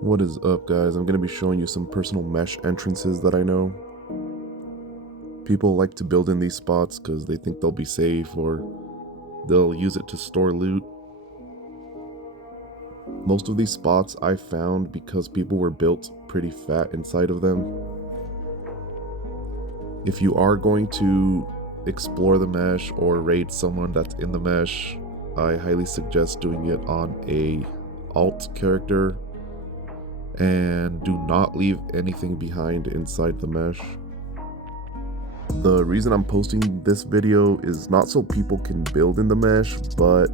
What is up, guys? I'm going to be showing you some personal mesh entrances that I know. People like to build in these spots because they think they'll be safe, or they'll use it to store loot. Most of these spots I found because people were built pretty fat inside of them. If you are going to explore the mesh or raid someone that's in the mesh, I highly suggest doing it on a alt character, and do not leave anything behind inside the mesh. The reason I'm posting this video is not so people can build in the mesh, but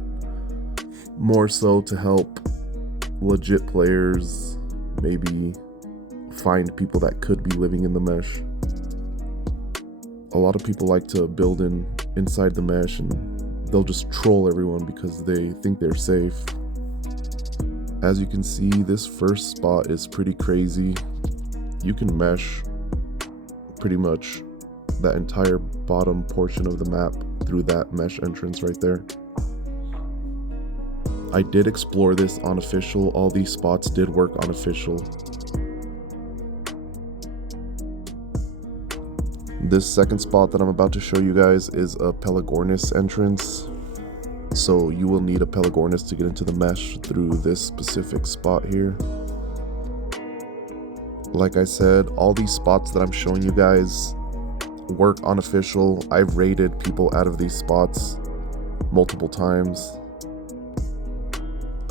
more so to help legit players maybe find people that could be living in the mesh. A lot of people like to build inside the mesh, and they'll just troll everyone because they think they're safe. As you can see, this first spot is pretty crazy. You can mesh pretty much that entire bottom portion of the map through that mesh entrance right there. I did explore this on official. All these spots did work on official. This second spot that I'm about to show you guys is a Pelagornis entrance. So you will need a Pelagornis to get into the mesh through this specific spot here. Like I said, all these spots that I'm showing you guys work on official. I've raided people out of these spots multiple times.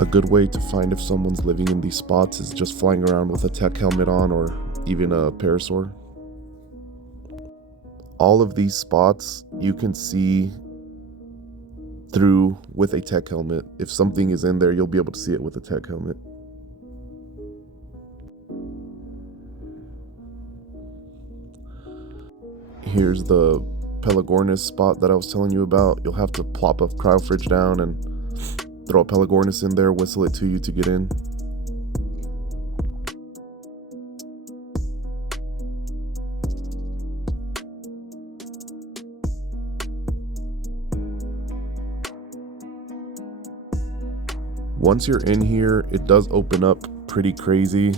A good way to find if someone's living in these spots is just flying around with a tech helmet on, or even a parasaur. All of these spots you can see through with a tech helmet. If something is in there, you'll be able to see it with a tech helmet. Here's the Pelagornis spot that I was telling you about. You'll have to plop a cryo fridge down and throw a Pelagornis in there, whistle it to you to get in. Once you're in here, it does open up pretty crazy.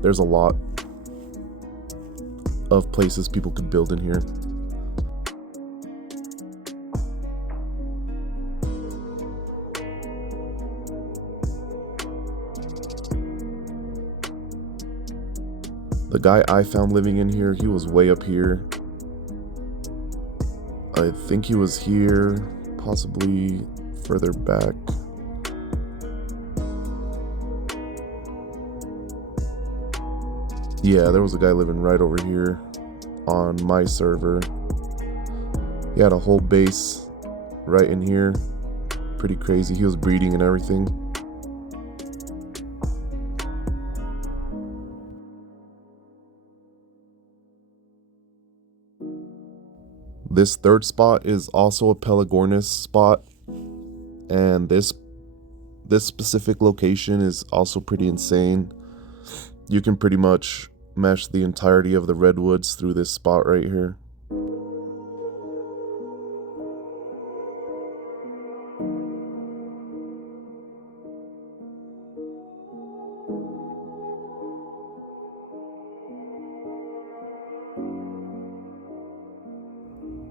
There's a lot of places people could build in here. The guy I found living in here, he was way up here. I think he was here, possibly further back. Yeah, there was a guy living right over here on my server. He had a whole base right in here. Pretty crazy. He was breeding and everything. This third spot is also a Pelagornis spot, and this specific location is also pretty insane. You can pretty much mesh the entirety of the Redwoods through this spot right here.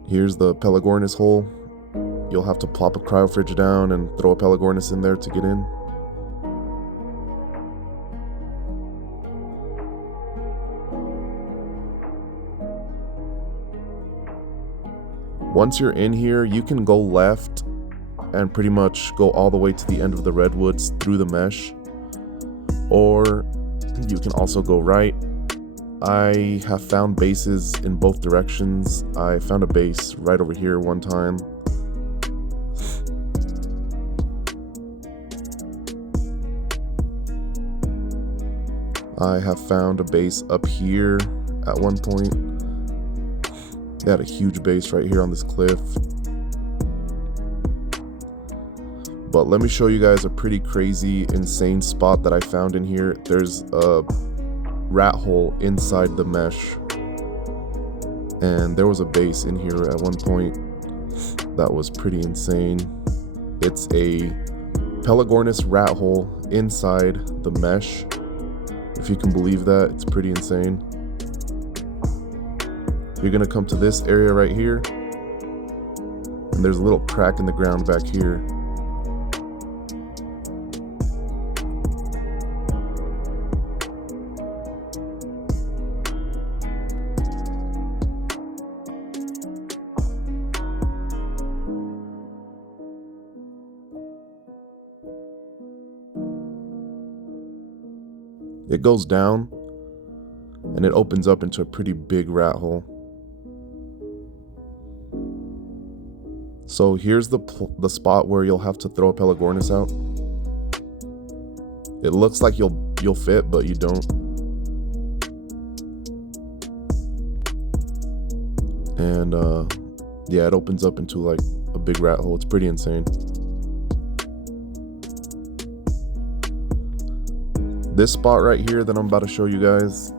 Here's the Pelagornis hole. You'll have to plop a cryo fridge down and throw a Pelagornis in there to get in. Once you're in here, you can go left and pretty much go all the way to the end of the Redwoods through the mesh, or you can also go right. I have found bases in both directions. I found a base right over here one time. I have found a base up here at one point. They had a huge base right here on this cliff. But let me show you guys a pretty crazy, insane spot that I found in here. There's a rat hole inside the mesh, and there was a base in here at one point that was pretty insane. It's a Pelagornis rat hole inside the mesh. If you can believe that, it's pretty insane. You're gonna come to this area right here, and there's a little crack in the ground back here. It goes down and it opens up into a pretty big rat hole. So here's the spot where you'll have to throw a Pelagornis out. It looks like you'll fit, but you don't. And yeah, it opens up into like a big rat hole. It's pretty insane. This spot right here that I'm about to show you guys,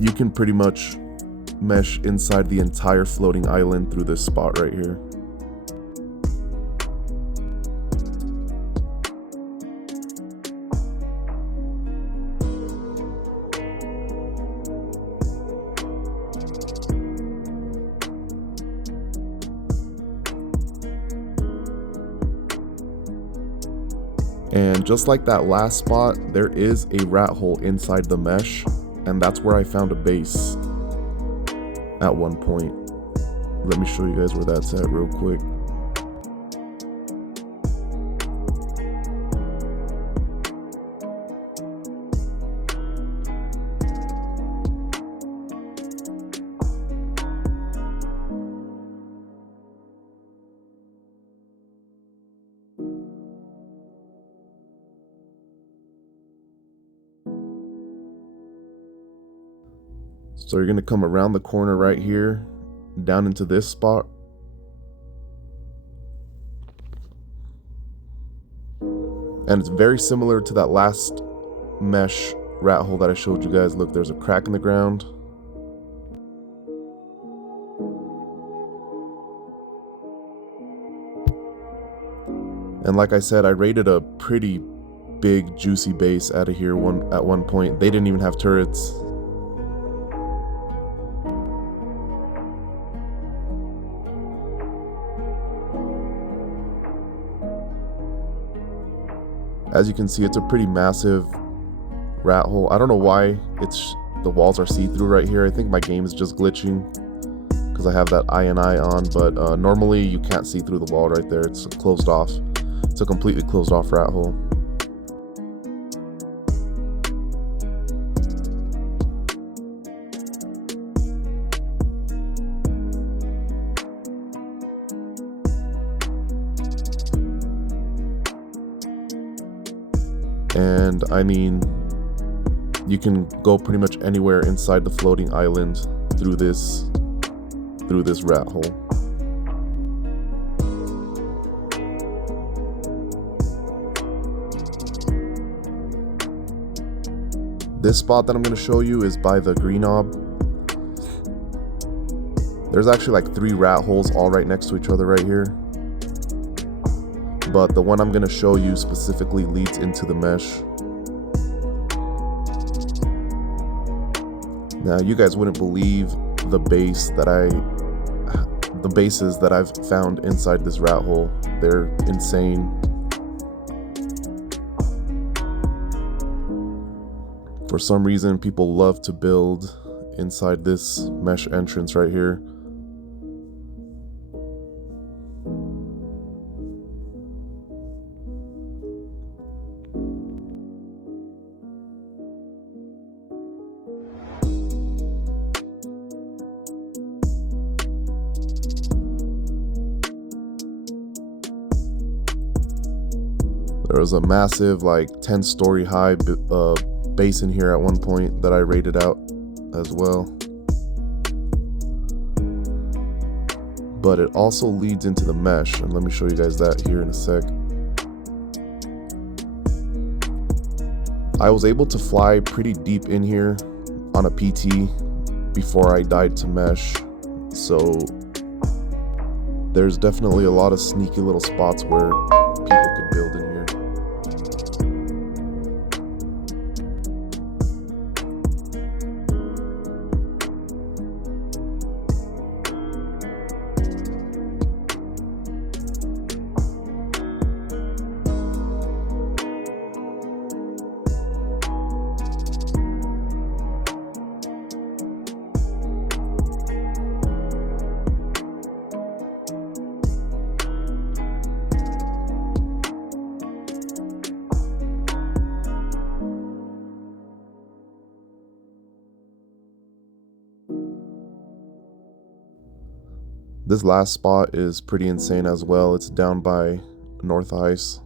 you can pretty much mesh inside the entire floating island through this spot right here. And just like that last spot, there is a rat hole inside the mesh, and that's where I found a base at one point. Let me show you guys where that's at real quick. So you're gonna come around the corner right here, down into this spot. And it's very similar to that last mesh rat hole that I showed you guys. Look, there's a crack in the ground. And like I said, I raided a pretty big juicy base out of here at one point. They didn't even have turrets. As you can see, it's a pretty massive rat hole. I don't know why the walls are see-through right here. I think my game is just glitching because I have that INI on, but normally you can't see through the wall right there. It's closed off. It's a completely closed off rat hole. And I mean, you can go pretty much anywhere inside the floating island through this rat hole. This spot that I'm going to show you is by the green knob. There's actually like 3 rat holes all right next to each other right here. But the one I'm going to show you specifically leads into the mesh. Now, you guys wouldn't believe the bases that I've found inside this rat hole. They're insane. For some reason, people love to build inside this mesh entrance right here. There was a massive, like 10-story high base in here at one point that I raided out as well. But it also leads into the mesh, and let me show you guys that here in a sec. I was able to fly pretty deep in here on a PT before I died to mesh, so There's definitely a lot of sneaky little spots where people could build in here. This last spot is pretty insane as well. It's down by North Ice.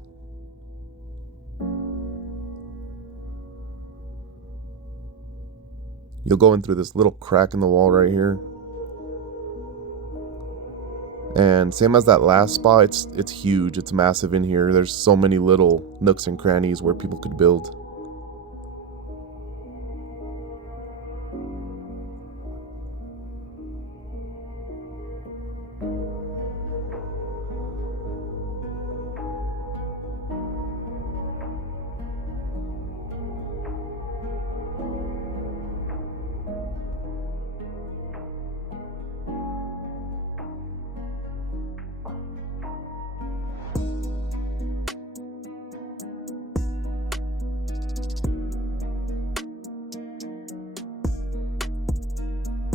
You'll go in through this little crack in the wall right here. And same as that last spot, it's huge, it's massive in here. There's so many little nooks and crannies where people could build.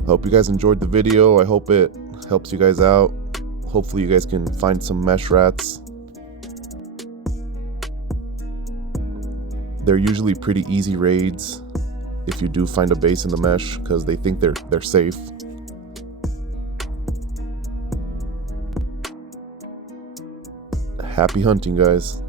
Hope you guys enjoyed the video. I hope it helps you guys out. Hopefully you guys can find some mesh rats. They're usually pretty easy raids if you do find a base in the mesh, because they think they're safe. Happy hunting, guys.